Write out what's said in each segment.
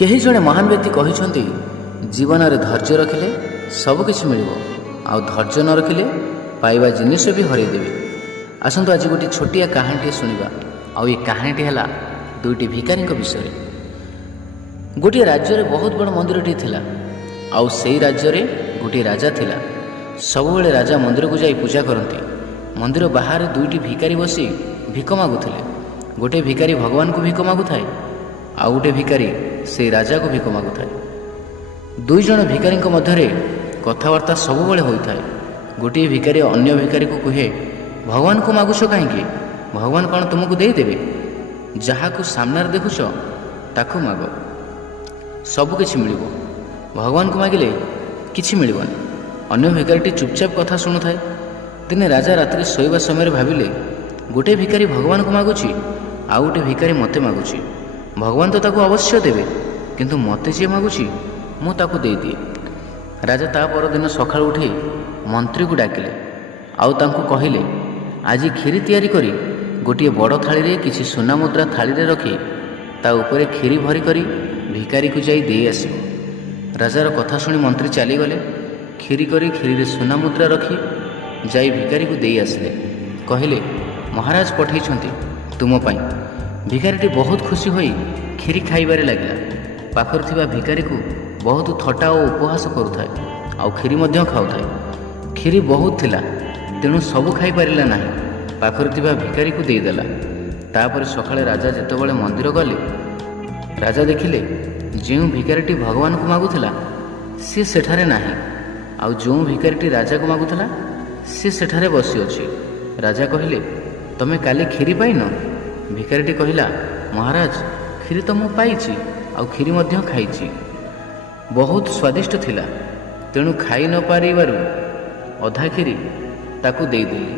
केही जड़े महान व्यक्ति कहते जीवन में धैर्य रखिले सबकिछि मिलिबो आउ धैर्य न रखिले पाइबा जिनिस भी हरईदेवे। आसतु आज गोटे छोटिया कहानी शुणा आउ ये कहानी है दुईटी भिखारी विषय। गोटे राज्य में बहुत बड़ मंदिरटी थिला आउ सेई राज्य में गोटे राजा थिला। सबुबले राजा मंदिर को जाई पूजा करती। मंदिर बाहर दुईटी भिखारी बसी भिक मागुथिले। गोटे भिखारी भगवान को भिक मागुथाए आउ गोटे भिखारी से राजा को भिक मागुथाए। दुई जण भिखारी मध्य कथबार्ता सबुबले होता है। गोटे भिखारी अन्य भिखारी को कहे, भगवान को मागुछ कहीं, भगवान कौन तुमको देदेवे? जहाँ को सामने देखुच ताकू माग, सबकिछि मिलिबो। भगवान को मागिले किछि मिलिबनी। अन्य भिखारीटी चुपचाप कथा शुणुए। दिने राजा रात्रि शोवा समय भाविले, गोटे भिखारी भगवान को मागुची आउ गोटे भिखारी मते मागुची। भगवान तो ताकू अवश्य देवे, किंतु मते जे मागुची मु ताकू दे दिए। राजा ता परदिन सकाळु उठी मंत्री को डाकिले आउ तांकू कहिले, आज खीरी तैयारी करी गोटे बड़ थाली रे किछि सुना मुद्रा थाली रे रखी ता उपरे खीरी भरी करी भिखारी को जाई दे आसिबो। राजार कथा शुणी मंत्री चलीगले। खीरी करी खीरी रे सुना मुद्रा रखी जाई भिखारी को दे आसिले। कहले, महाराज पठैछंती तुम पाई। भिखारीटी बहुत खुशी होई खीरी खाइबारे लागिला। पाखर थिबा भिखारी को बहुत थटा और उपहास करुथाए आउ खीरी मध्य खाउथाए। खीरी बहुत थिला तेणु सबु खाई पारिला नाही। पाखर थिबा भिखारी को देदेला। तापर सकाळे राजा जेतेबेले मंदिर गले, राजा देखिले जो भिखारीटी भगवान को मागुथिला सी सेठारे नाही आउ जो भिखारीटी राजा को मागुथिला सी सेठारे बसी अछि। राजा कहिले, तमे काली खीरी पाइन? भिखारीटी कहिला, महाराज खीरी तो मु पाइछि आउ खीरी मध्य खाइछि। बहुत स्वादिष्ट थिला तेणु खाई न पारिबारु अधा खीरी ताकू देदेली।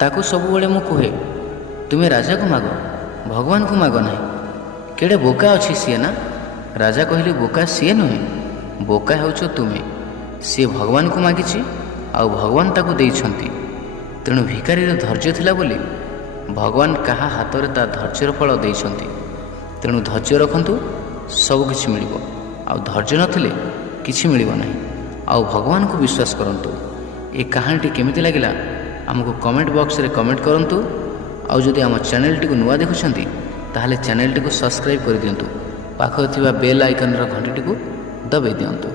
ताकू सबुबले मु कहे, तुमे राजा को माग, भगवान को माग नाही। केड़े बोका अछि सीए ना? राजा कहले, बोका सीए नुहे, बोका हेउछ तुमे। सी भगवान को मागिछि आउ भगवान ताकू देइछंती। तेणु भिखारीर धैर्य थिला बोली भगवान कहा हाथ में ता धैर्यर फल देइछंती। तेणु धैर्य रखंतु, सबकिछि मिलिबो। आउ धैर्य नथिले किछि मिलिबो नाही। आउ भगवान को विश्वास करंतु। ए कहानीटी केमिति लागिला आमको कमेंट बॉक्स रे कमेंट करंतु। आउ जदि आम चैनल को नुआ देखुछंती ताहले चैनल को सब्सक्राइब कर दियंतु। पाखरे थिबा बेल आइकन रो घंटी को दबाई दियंतु।